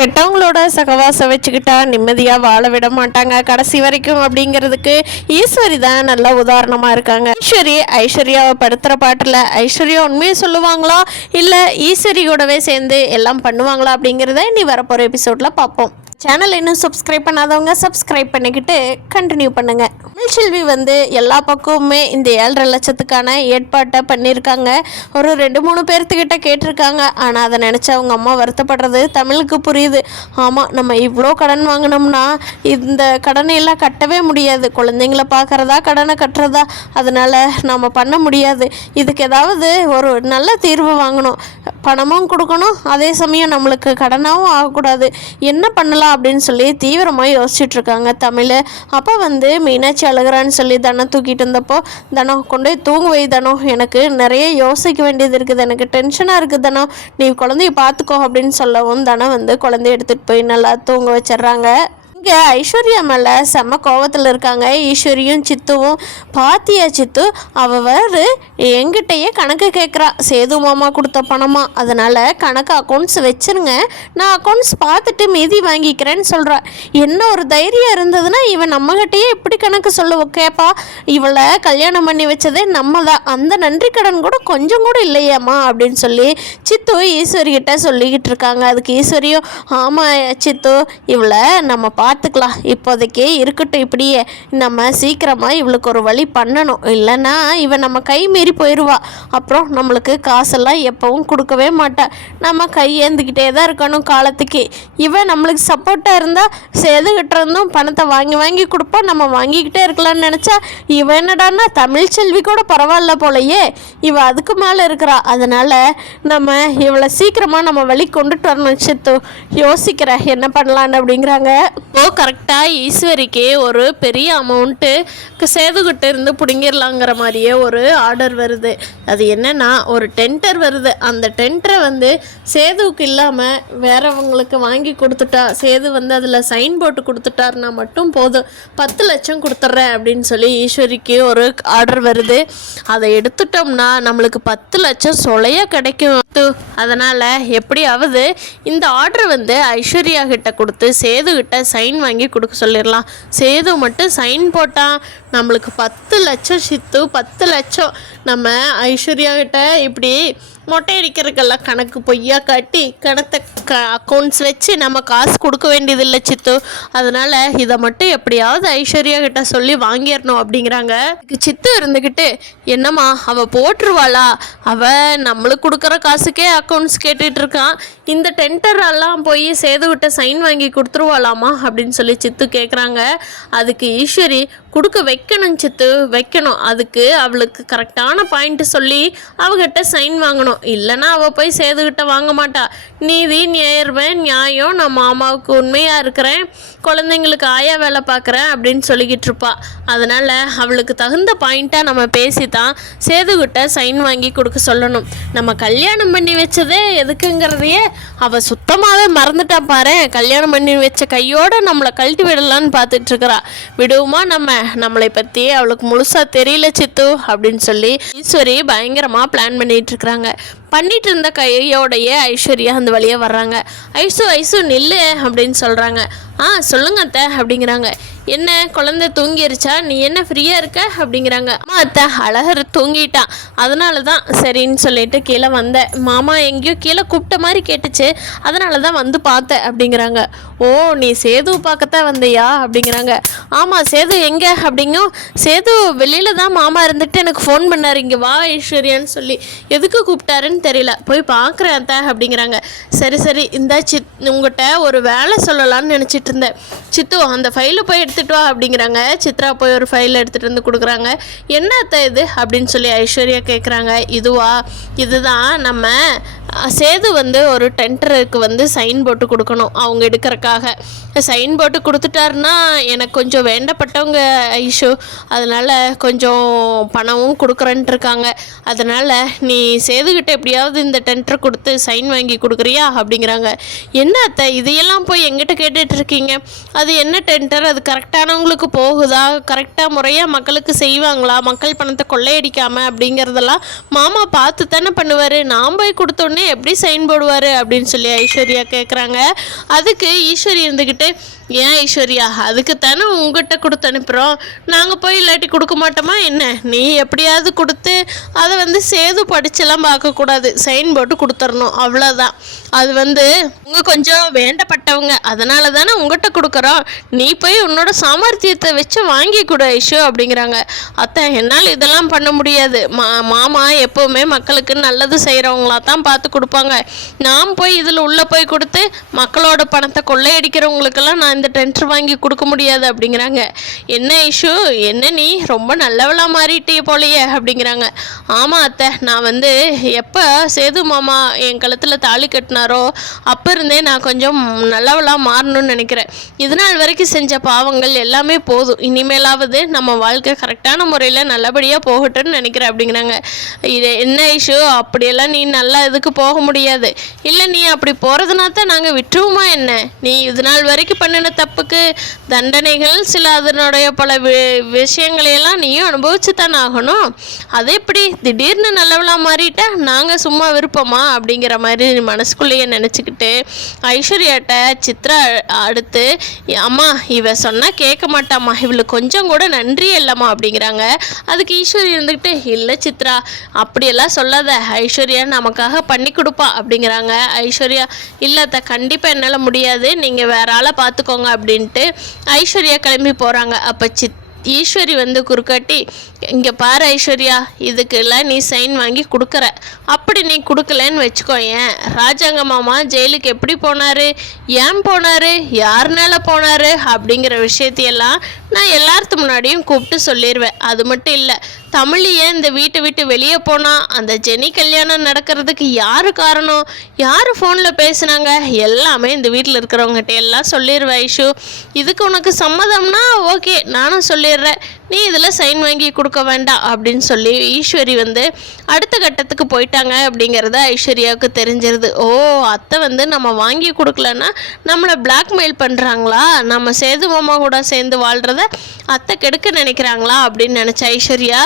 கெட்டவங்களோட சகவாசம் வச்சுக்கிட்டா நிம்மதியாக வாழ விட மாட்டாங்க கடைசி வரைக்கும் அப்படிங்கிறதுக்கு ஈஸ்வரி தான் நல்ல உதாரணமாக இருக்காங்க. ஐஸ்வர்யாவை படுத்துகிற பாட்டில் ஐஸ்வர்யா உண்மையை சொல்லுவாங்களா இல்லை ஈஸ்வரியோடவே சேர்ந்து எல்லாம் பண்ணுவாங்களா அப்படிங்கிறத நீ வரப்போகிற எபிசோடில் பார்ப்போம். சேனல் இன்னும் சப்ஸ்கிரைப் பண்ணாதவங்க சப்ஸ்கிரைப் பண்ணிக்கிட்டு கண்டினியூ பண்ணுங்கள். தமிழ்ச்செல்வி எல்லா பக்கமுமே இந்த 7.5 லட்சத்துக்கான ஏற்பாட்டை பண்ணியிருக்காங்க. ஒரு 2-3 பேர்த்துக்கிட்ட கேட்டிருக்காங்க. ஆனால் அதை நினச்சி அவங்க அம்மா வருத்தப்படுறது தமிழுக்கு புரியுது. ஆமாம், நம்ம இவ்வளோ கடன் வாங்கினோம்னா இந்த கடனை எல்லாம் கட்டவே முடியாது. குழந்தைங்கள பார்க்குறதா கடனை கட்டுறதா, அதனால் நம்ம பண்ண முடியாது. இதுக்கு ஏதாவது ஒரு நல்ல தீர்வு வாங்கணும். பணமும் கொடுக்கணும், அதே சமயம் நம்மளுக்கு கடனாகவும் ஆகக்கூடாது. என்ன பண்ணலாம் அப்படின்னு சொல்லி தீவிரமாக யோசிச்சுட்ருக்காங்க தமிழ். அப்போ மீனாட்சி அழுகிறான்னு சொல்லி தனம் தூக்கிட்டு இருந்தப்போ, தனம் கொண்டு போய் தூங்க வை தனம், எனக்கு நிறைய யோசிக்க வேண்டியது இருக்குது, எனக்கு டென்ஷனாக இருக்குது தனம், நீ குழந்தைய பார்த்துக்கோ அப்படின்னு சொல்லவும் தனம் குழந்தைய எடுத்துகிட்டு போய் நல்லா தூங்க வச்சிட்றாங்க. இங்கே ஐஸ்வர்யா மேலே செம்ம கோவத்தில் இருக்காங்க ஈஸ்வரியும் சித்துவும். பாத்தியா சித்து, அவள் எங்கிட்டையே கணக்கு கேட்குறா, சேது மாமா கொடுத்த பணமா, அதனால் கணக்கு அக்கௌண்ட்ஸ் வச்சுருங்க, நான் அக்கௌண்ட்ஸ் பார்த்துட்டு மீதி வாங்கிக்கிறேன்னு சொல்கிறா. என்ன ஒரு தைரியம் இருந்ததுன்னா இவன் நம்மகிட்டயே இப்படி கணக்கு சொல்லுவோம் கேட்பா. இவளை கல்யாணம் பண்ணி வச்சதே நம்ம தான், அந்த நன்றி கடன் கூட கொஞ்சம் கூட இல்லையாம்மா அப்படின்னு சொல்லி சித்து ஈஸ்வரிகிட்ட சொல்லிக்கிட்டு இருக்காங்க. அதுக்கு ஈஸ்வரியும், ஆமாம் சித்து, இவளை நம்ம பார்த்துக்கலாம், இப்போதைக்கு இருக்கட்டும், இப்படியே நம்ம சீக்கிரமாக இவளுக்கு ஒரு வழி பண்ணணும், இல்லைன்னா இவன் நம்ம கை மீறி போயிடுவா, அப்புறம் நம்மளுக்கு காசெல்லாம் எப்பவும் கொடுக்கவே மாட்டா, நம்ம கை ஏந்துக்கிட்டே தான் இருக்கணும் காலத்துக்கு. இவன் நம்மளுக்கு சப்போர்ட்டாக இருந்தால் சேதுகிட்ட இருந்தும் பணத்தை வாங்கி வாங்கி கொடுப்பா, நம்ம வாங்கிக்கிட்டே இருக்கலாம்னு நினச்சா இவன் என்னடான்னா தமிழ்ச்செல்வி கூட பரவாயில்ல போலையே, இவன் அதுக்கு மேலே இருக்கிறா. அதனால் நம்ம இவளை சீக்கிரமாக நம்ம வழி கொண்டுட்டு வரணும் சித்து, யோசிக்கிற என்ன பண்ணலான்னு அப்படிங்கிறாங்க. கரெக்டாக ஈஸ்வரிக்கு ஒரு பெரிய அமௌண்ட்டு சேதுகிட்ட இருந்து பிடுங்கிடலாங்கிற மாதிரியே ஒரு ஆர்டர் வருது. அது என்னென்னா ஒரு டெண்டர் வருது. அந்த டெண்டரை சேதுவுக்கு இல்லாமல் வேறவங்களுக்கு வாங்கி கொடுத்துட்டா, சேது அதில் சைன் போட்டு கொடுத்துட்டாருன்னா மட்டும் போதும், 10 லட்சம் கொடுத்துட்றேன் அப்படின்னு சொல்லி ஈஸ்வரிக்கு ஒரு ஆர்டர் வருது. அதை எடுத்துட்டோம்னா நம்மளுக்கு 10 லட்சம் சொலையாக கிடைக்கும். அதனால் எப்படியாவது இந்த ஆர்டர் ஐஸ்வர்யா கிட்ட கொடுத்து சேதுகிட்ட சைன் வாங்கி கொடுக்க சொல்லிடலாம். சேது மட்டும் சைன் போட்டால் நம்மளுக்கு 10 லட்சம் சித்து, 10 லட்சம். நம்ம ஐஸ்வர்யா கிட்ட இப்படி மொட்டை அடிக்கிறதுக்கெல்லாம் கணக்கு பொய்யா காட்டி கணத்தை அக்கௌண்ட்ஸ் வச்சு நம்ம காசு கொடுக்க வேண்டியதில்லை சித்து. அதனால் இதை மட்டும் எப்படியாவது ஐஸ்வர்யா கிட்ட சொல்லி வாங்கிடணும் அப்படிங்கிறாங்க. சித்து இருந்துக்கிட்டு, என்னம்மா அவள் போட்டுருவாளா, அவள் நம்மளுக்கு கொடுக்குற காசுக்கே அக்கௌண்ட்ஸ் கேட்டுட்டு இருக்கான், இந்த டெண்டரெல்லாம் போய் சேதுவிட்ட சைன் வாங்கி கொடுத்துருவாளாமா அப்படின்னு சொல்லி சித்து கேட்குறாங்க. அதுக்கு ஈஸ்வரி, கொடுக்க வைக்கணும் சித்து, வைக்கணும், அதுக்கு அவளுக்கு கரெக்டான பாயிண்ட்டு சொல்லி அவகிட்ட சைன் வாங்கணும், இல்லைன்னா அவள் போய் சேதுகிட்ட வாங்க மாட்டா. நீதி நேர்மை நியாயம், நான் மாமாவுக்கு உண்மையாக இருக்கிறேன், குழந்தைங்களுக்கு ஆயா வேலை பார்க்குறேன் அப்படின்னு சொல்லிக்கிட்டு இருப்பா. அதனால் அவளுக்கு தகுந்த பாயிண்ட்டாக நம்ம பேசி தான் சேதுகிட்ட சைன் வாங்கி கொடுக்க சொல்லணும். நம்ம கல்யாணம் பண்ணி வச்சதே எதுக்குங்கிறதையே அவள் சுத்தமாகவே மறந்துட்டா பாரு. கல்யாணம் பண்ணி வச்ச கையோடு நம்மளை கழட்டி விடலான்னு பார்த்துட்ருக்குறா. விடுவோமா நம்மளை பற்றி அவளுக்கு முழுசாக தெரியல சித்து அப்படின்னு சொல்லி ஈஸ்வரி பயங்கரமாக பிளான் பண்ணிகிட்ருக்குறாங்க. பண்ணிட்டு இருந்த கையோடையே ஐஸ்வர்யா அந்த வழியாக வர்றாங்க. ஐசு நில்லு அப்படின்னு சொல்கிறாங்க. சொல்லுங்க அத்தை அப்படிங்கிறாங்க. என்ன குழந்தை தூங்கிருச்சா, நீ என்ன ஃப்ரீயாக இருக்க அப்படிங்கிறாங்க. அத்தை அழகர் தூங்கிட்டான், அதனால தான் சரின்னு சொல்லிட்டு கீழே வந்தேன், மாமா எங்கேயோ கீழே கூப்பிட்ட மாதிரி கேட்டுச்சு, அதனால தான் பார்த்தேன் அப்படிங்கிறாங்க. ஓ, நீ சேது பார்க்கத்தான் வந்தியா அப்படிங்கிறாங்க. ஆமாம், சேது எங்கே அப்படிங்கும். சேது வெளியில் தான் மாமா இருந்துட்டு எனக்கு ஃபோன் பண்ணார், இங்கே வா ஐஸ்வர்யான்னு சொல்லி, எதுக்கு கூப்பிட்டாருன்னு தெரியல, போய் பார்க்குறேன் அத்தை அப்படிங்கிறாங்க. சரி இந்த உங்கள்கிட்ட ஒரு வேலை சொல்லலான்னு நினச்சிட்டு இருந்தேன் சித்து, அந்த ஃபைலை போய் எடுத்துகிட்டு வா அப்படிங்கிறாங்க. சித்ரா போய் ஒரு ஃபைல் எடுத்துகிட்டு கொடுக்குறாங்க. என்ன அத்தை இது அப்படின்னு சொல்லி ஐஸ்வர்யா கேட்குறாங்க. இதுதான் நம்ம சேது ஒரு டெண்டருக்கு சைன் போட்டு கொடுக்கணும், அவங்க எடுக்கிறக்காக. சைன் போட்டு கொடுத்துட்டாருன்னா எனக்கு கொஞ்சம் வேண்டப்பட்டவங்க ஐஷு, அதனால் கொஞ்சம் பணமும் கொடுக்குறேன்ட்டு இருக்காங்க. அதனால் நீ சேதுக்கிட்ட எப்படியாவது இந்த டெண்டர் கொடுத்து சைன் வாங்கி கொடுக்குறியா அப்படிங்கிறாங்க. என்ன அத்தை இதையெல்லாம் போய் எங்கிட்ட கேட்டுட்ருக்கீங்க, அது என்ன டெண்டர், அது கரெக்டானவங்களுக்கு போகுதா, கரெக்டாக முறையாக மக்களுக்கு செய்வாங்களா, மக்கள் பணத்தை கொள்ளையடிக்காமல் அப்படிங்கிறதெல்லாம் மாமா பார்த்து தானே பண்ணுவார், நான் போய் கொடுத்தோன்னே கொடுக்கலன்னு எப்படி சைன் போடுவார் அப்படின்னு சொல்லி ஐஸ்வர்யா கேட்குறாங்க. அதுக்கு ஈஸ்வரி இருந்துக்கிட்டு, ஏன் ஐஸ்வர்யா, அதுக்கு தானே உங்ககிட்ட கொடுத்து அனுப்புகிறோம், நாங்கள் போய் இல்லாட்டி கொடுக்க மாட்டோமா என்ன? நீ எப்படியாவது கொடுத்து அதை சேது படிச்செல்லாம் பார்க்கக்கூடாது, சைன் போட்டு கொடுத்துடணும், அவ்வளோதான். அது உங்கள் கொஞ்சம் வேண்டப்பட்டவங்க, அதனால தானே உங்ககிட்ட கொடுக்குறோம், நீ போய் உன்னோட சாமர்த்தியத்தை வச்சு வாங்கி கொடு ஐஷு அப்படிங்கிறாங்க. அத்தை, என்னால் இதெல்லாம் பண்ண முடியாது. மாமா எப்போவுமே மக்களுக்கு நல்லது செய்கிறவங்களா தான் பார்த்து கொடுப்பாங்க. நான் போய் இதில் உள்ளே போய் கொடுத்து மக்களோட பணத்தை கொள்ளையடிக்கிறவங்களுக்கெல்லாம் நான் இந்த டென்டர் வாங்கி கொடுக்க முடியாது அப்படிங்கிறாங்க. என்ன ஐஷு, என்ன நீ ரொம்ப நல்லவளாக மாறிட்டே போலையே அப்படிங்கிறாங்க. ஆமாம் அத்தை, நான் எப்போ சேது மாமா என் கழுத்தில் தாலி கட்டினாரோ அப்போ இருந்தே நான் கொஞ்சம் நல்லவளாக மாறணும்னு நினைக்கிறேன். இதனால் வரைக்கும் செஞ்ச பாவங்கள் எல்லாமே போதும், இனிமேலாவது நம்ம வாழ்க்கை கரெக்டான முறையில் நல்லபடியாக போகட்டும்னு நினைக்கிறேன் அப்படிங்கிறாங்க. இது என்ன ஐஷு, அப்படியெல்லாம் நீ நல்லா இதுக்கு போக முடியாது. இல்லை, நீ அப்படி போகிறதுனா தான் நாங்கள் விட்டுருவோமா என்ன? நீ இது நாள் வரைக்கும் பண்ணின தப்புக்கு தண்டனைகள் சில அதனுடைய பல விஷயங்களையெல்லாம் நீயும் அனுபவிச்சு தானே ஆகணும். அது எப்படி திடீர்னு நல்லவளாக மாறிட்டா நாங்கள் சும்மா விருப்பமா அப்படிங்கிற மாதிரி மனசுக்குள்ளேயே நினச்சிக்கிட்டு ஐஸ்வர்யாட்ட சித்ரா அடுத்து, அம்மா இவ சொன்னால் கேட்க மாட்டாம்மா, இவளுக்கு கொஞ்சம் கூட நன்றியே இல்லைம்மா அப்படிங்கிறாங்க. அதுக்கு ஈஸ்வரி இருந்துக்கிட்டு, இல்லை சித்ரா அப்படியெல்லாம் சொல்லாத, ஐஸ்வர்யா நமக்காக பண்ணி கொடுப்பா அப்படிங்கிறாங்க. ஐஸ்வர்யா, இல்லைத்த கண்டிப்பாக என்னால் முடியாது, நீங்கள் வேற ஆளை பார்த்துக்கோங்க அப்படின்ட்டு ஐஸ்வர்யா கிளம்பி போகிறாங்க. அப்போ ஈஸ்வரி குறுக்காட்டி, இங்கே பாரு ஐஸ்வர்யா, இதுக்கெல்லாம் நீ சைன் வாங்கி கொடுக்குற, அப்படி நீ கொடுக்கலன்னு வச்சுக்கோ, ஏன் ராஜாங்க மாமா ஜெயிலுக்கு எப்படி போனார், ஏன் போனார், யாருனால போனார் அப்படிங்கிற விஷயத்தையெல்லாம் நான் எல்லாத்து முன்னாடியும் கூப்பிட்டு சொல்லிடுவேன். அது மட்டும் இல்லை, தமிழ் ஏன் இந்த வீட்டை விட்டு வெளியே போனால், அந்த ஜெனி கல்யாணம் நடக்கிறதுக்கு யார் காரணம், யார் ஃபோனில் பேசுனாங்க, எல்லாமே இந்த வீட்டில் இருக்கிறவங்ககிட்ட எல்லாம் சொல்லிடுவேன் ஐஷு. இதுக்கு உனக்கு சம்மதம்னா ஓகே, நானும் சொல்லிடுறேன், நீ இதில் சைன் வாங்கி கொடுக்க வேண்டாம் அப்படின்னு சொல்லி ஈஸ்வரி அடுத்த கட்டத்துக்கு போயிட்டாங்க அப்படிங்கிறத ஐஸ்வர்யாவுக்கு தெரிஞ்சிருது. ஓ, அத்தை நம்ம வாங்கி கொடுக்கலன்னா நம்மளை பிளாக்மெயில் பண்ணுறாங்களா, நம்ம சேது மாமா கூட சேர்ந்து வாழ்கிறத அத்தை கெடுக்க நினைக்கிறாங்களா அப்படின்னு நினச்ச ஐஸ்வர்யா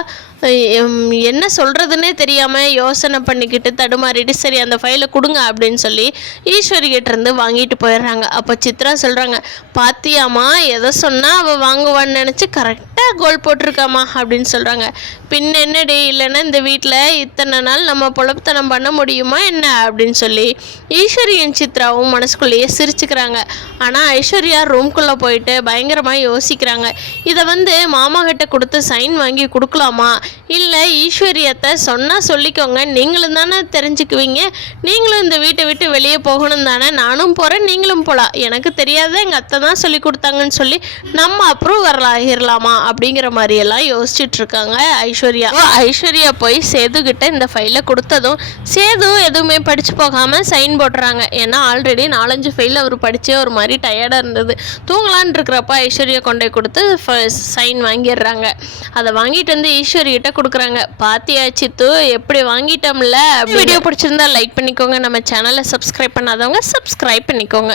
என்ன சொல்கிறதுனே தெரியாமல் யோசனை பண்ணிக்கிட்டு தடுமாறிட்டு, சரி அந்த ஃபைலை கொடுங்க அப்படின்னு சொல்லி ஈஸ்வரி கிட்டேருந்து வாங்கிட்டு போயிடுறாங்க. அப்போ சித்ரா சொல்கிறாங்க, பாத்தியாம்மா எதை சொன்னால் அவள் வாங்குவான்னு நினச்சி கரெக்டாக கோல் போட்டிருக்காமா அப்படின்னு சொல்கிறாங்க. பின் என்னடி, இல்லைன்னா இந்த வீட்டில் இத்தனை நாள் நம்ம பொழப்புத்தனம் பண்ண முடியுமா என்ன அப்படின்னு சொல்லி ஈஸ்வரியும் சித்ராவும் மனசுக்குள்ளேயே சிரிச்சுக்கிறாங்க. ஆனால் ஐஸ்வர்யா ரூம்குள்ளே போயிட்டு பயங்கரமாக யோசிக்கிறாங்க. இதை மாமா கிட்ட கொடுத்து சைன் வாங்கி கொடுக்கலாமா, இல்லை ஈஸ்வரியத்தை சொன்னால் சொல்லிக்கோங்க, நீங்களும் தானே தெரிஞ்சுக்குவீங்க, நீங்களும் இந்த வீட்டை விட்டு வெளியே போகணும் தானே, நானும் போகிறேன் நீங்களும் போகலாம், எனக்கு தெரியாத எங்கள் அத்தை தான் சொல்லி கொடுத்தாங்கன்னு சொல்லி நம்ம அப்ரூவல் ஆகிடலாமா அப்படிங்கிற மாதிரியெல்லாம் யோசிச்சுட்டு இருக்காங்க ஐஸ்வர்யா. ஐஸ்வர்யா போய் சேதுக்கிட்ட இந்த ஃபைலை கொடுத்ததும் சேது எதுவுமே படித்து போகாமல் சைன் போடுறாங்க. ஏன்னா ஆல்ரெடி 4-5 ஃபைல் அவர் படித்தே ஒரு மாதிரி டயர்டாக இருந்தது. தூங்கலான் இருக்கிறப்ப ஐஸ்வர்யா கொண்டே கொடுத்து சைன் வாங்கிடுறாங்க. அதை வாங்கிட்டு ஈஸ்வரிகிட்ட கொடுக்குறாங்க. பாத்தியா சித்து, எப்படி வாங்கிட்டோம்ல. வீடியோ பிடிச்சிருந்தா லைக் பண்ணிக்கோங்க, நம்ம சேனலை சப்ஸ்கிரைப் பண்ணாதவங்க சப்ஸ்கிரைப் பண்ணிக்கோங்க.